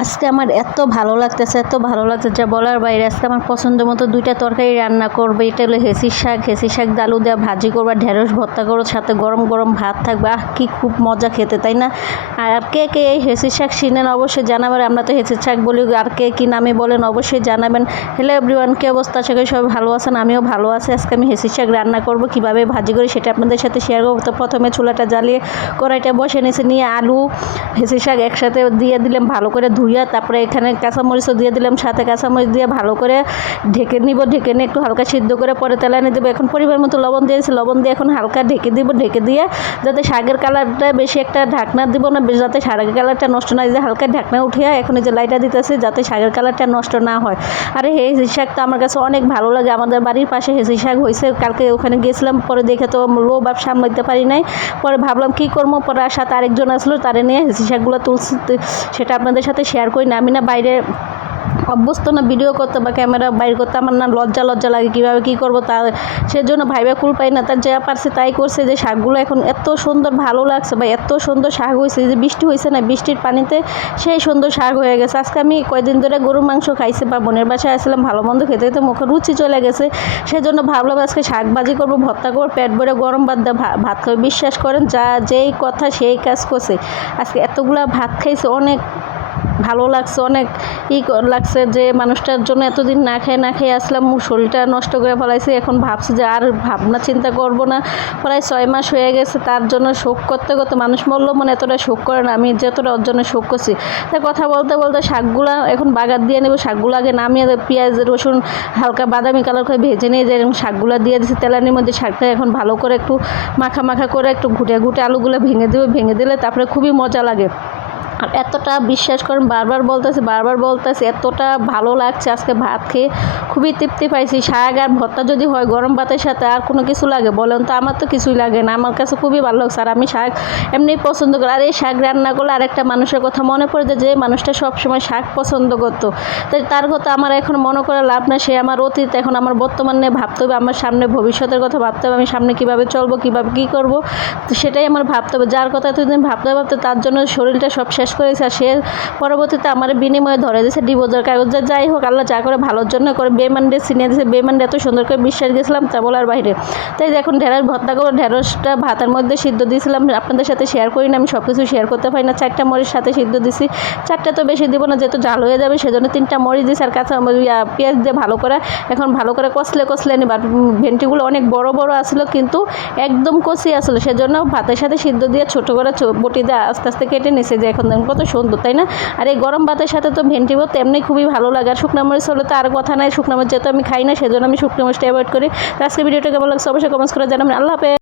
আজকে আমার এত ভালো লাগতেছে যা বলার বাইরে। আজকে আমার পছন্দ মতো দুইটা তরকারি রান্না করবো। এটা হলো হেঁচি শাক আলু দেওয়া ভাজি করবো, ঢেঁড়স ভর্তা করবো, সাথে গরম গরম ভাত থাকবে। কি খুব মজা খেতে, তাই না? আর কে কে এই হেঁচি শাক চিনেন অবশ্যই জানাবেন। আমরা তো হেঁচি শাক বলি, আর কে কি নামে বলেন অবশ্যই জানাবেন। হ্যালো এভরিওয়ান, কি অবস্থা? আশা করি সবাই ভালো আছেন, আমিও ভালো আছি। আজকে আমি হেঁচি শাক রান্না করবো, কীভাবে ভাজি করি সেটা আপনাদের সাথে শেয়ার করবো। তো প্রথমে চুলাটা জ্বালিয়ে কড়াইটা বসে নিয়ে আলু হেঁচি শাক একসাথে দিয়ে দিলাম ভালো করে ধুইয়া। তারপরে এখানে কাঁচামরিচও দিয়ে দিলাম, সাথে কাঁচামরিচ দিয়ে ভালো করে ঢেকে নিব। ঢেকে নিয়ে একটু হালকা সিদ্ধ করে পরে তেলে এনে দেবো। এখন পরিমাণ মতো লবণ দিয়েছি, লবণ দিয়ে এখন হালকা ঢেকে দিব। ঢেকে দিয়ে যাতে শাকের কালারটা বেশি একটা ঢাকনা দিব না, যাতে শাকের কালারটা নষ্ট না হয়, হালকা ঢাকনা উঠিয়ে এখন এই যে লাইটা দিতেছি যাতে শাকের কালারটা নষ্ট না হয়। আর এই হেঁচি শাক তো আমার কাছে অনেক ভালো লাগে। আমাদের বাড়ির পাশে হেঁচি শাক হয়েছে, কালকে ওখানে গিয়েছিলাম, পরে দেখে তো লো ভাব সামলাইতে পারি নাই। পরে ভাবলাম কি করবো, পরে আর সাথে আরেকজন আসলো, তারে নিয়ে হেঁচি শাকগুলো তুলছি, সেটা আপনাদের সাথে শেয়ার করি না। আমি না বাইরে অভ্যস্ত না ভিডিও করতে বা ক্যামেরা বাইর করতে, আমার না লজ্জা লাগে কীভাবে কী করবো, তা সেজন্য ভাইবা কুল পাই না। তার যা পারছে তাই করছে। যে শাকগুলো এখন এত সুন্দর ভালো লাগছে বা এত সুন্দর শাক হয়েছে, যে বৃষ্টি হয়েছে না, বৃষ্টির পানিতে সেই সুন্দর শাক হয়ে গেছে। আজকে আমি কয়েকদিন ধরে গরুর মাংস খাইছি বা বোনের বাসায় আসছিলাম, ভালো মন্দ খেতে খেতে মুখে রুচি চলে গেছে। সেজন্য ভাবলাম আজকে শাক ভাজি করবো, ভর্তা করবো, পেট ভরে গরম ভাত দিয়ে ভাত খাবে। বিশ্বাস করেন, যা যেই কথা সেই কাজ করছে। আজকে এতগুলা ভাত খাইছে, অনেক ভালো লাগছে, অনেক লাগছে যে মানুষটার জন্য এতদিন না খেয়ে আসলাম, শরীরটা নষ্ট করে ফেলাইছি। এখন ভাবছি যে আর ভাবনা চিন্তা করব না। প্রায় 6 মাস হয়ে গেছে তার জন্য শোক করতে মানুষ মরলো মানে এতটা শোক করে না, আমি যতটা ওর জন্য শোক করছি। তাই কথা বলতে বলতে শাকগুলা এখন বাগার দিয়ে নেব। শাকগুলো আগে নামিয়ে পেঁয়াজ রসুন হালকা বাদামি কালার করে ভেজে নিয়ে যে শাকগুলো দিয়ে দিচ্ছি তেলানির মধ্যে। শাকটা এখন ভালো করে একটু মাখা করে একটু ঘুটে আলুগুলো ভেঙে দিলে তারপরে খুবই মজা লাগে। আর এতটা বিশ্বাস করেন বারবার বলতেছি এতটা ভালো লাগছে আজকে ভাত খেয়ে, খুবই তৃপ্তি পাইছি। শাক আর ভর্তা যদি হয় গরম ভাতের সাথে, আর কোনো কিছু লাগে বলেন তো? আমার তো কিছুই লাগে না, আমার কাছে খুবই ভালো লাগছে। আর আমি শাক এমনিই পছন্দ করি। আর এই শাক রান্না করলে আরেকটা মানুষের কথা মনে পড়ে যে মানুষটা সবসময় শাক পছন্দ করতো, তাই তার কথা আমার এখন মনে করে লাভ না। সে আমার অতীত, এখন আমার বর্তমান নিয়ে ভাবতে হবে, আমার সামনে ভবিষ্যতের কথা ভাবতে হবে, আমি সামনে কীভাবে চলবো, কীভাবে কী করবো, তো সেটাই আমার ভাবতে হবে। যার কথা এতদিন ভাবতে তার জন্য শরীরটা সব শেষ করেছে। আর সে পরবর্তীতে আমার বিনিময়ে ধরে দিয়েছে ডিভোর্সের কাগজ। যাই হোক, আল্লাহ যা করে ভালোর জন্য করে। বেমানডে চিনিয়ে দিয়েছে, বেমানডে এত সুন্দর করে বিশ্বাস গেছিলাম তা বলার বাইরে। তাই এখন ঢেঁড়স ভর্তা করবো। ঢেঁড়সটা ভাতের মধ্যে সিদ্ধ দিয়েছিলাম, আপনাদের সাথে শেয়ার করি না, আমি সব কিছু শেয়ার করতে পারি না। 4টা মরিচ সাথে সিদ্ধ দিছি, 4টা তো বেশি দিব না যেহেতু ঝাল হয়ে যাবে, সেজন্য 3টা মরিচ দিয়েছি। আর কাঁচা পেঁয়াজ দিয়ে ভালো করে এখন ভালো করে কষলে নিবা। ভেন্ডিগুলো অনেক বড় আসলো, কিন্তু একদম কষি আসলো, সেজন্য ভাতের সাথে সিদ্ধ দিয়ে ছোটো করে বটি দিয়ে আস্তে আস্তে কেটে নিছে। যে এখন কত সুন্দর, তাই না? আর এই গরম ভাতের সাথে তো ভেন্ডি ভাত এমনি খুবই ভালো লাগে। আর শুকনো মরিচ হলে তো আর কথা নাই, শুকনো মরিচ যেহেতু আমি খাই না, সেজন্য আমি শুকনো মরিচটা অ্যাভয়েড করি। তো আজকে ভিডিওটা কেমন লাগছে অবশ্যই কমেন্টস করে জানাবেন। আল্লাহ হাফেজ।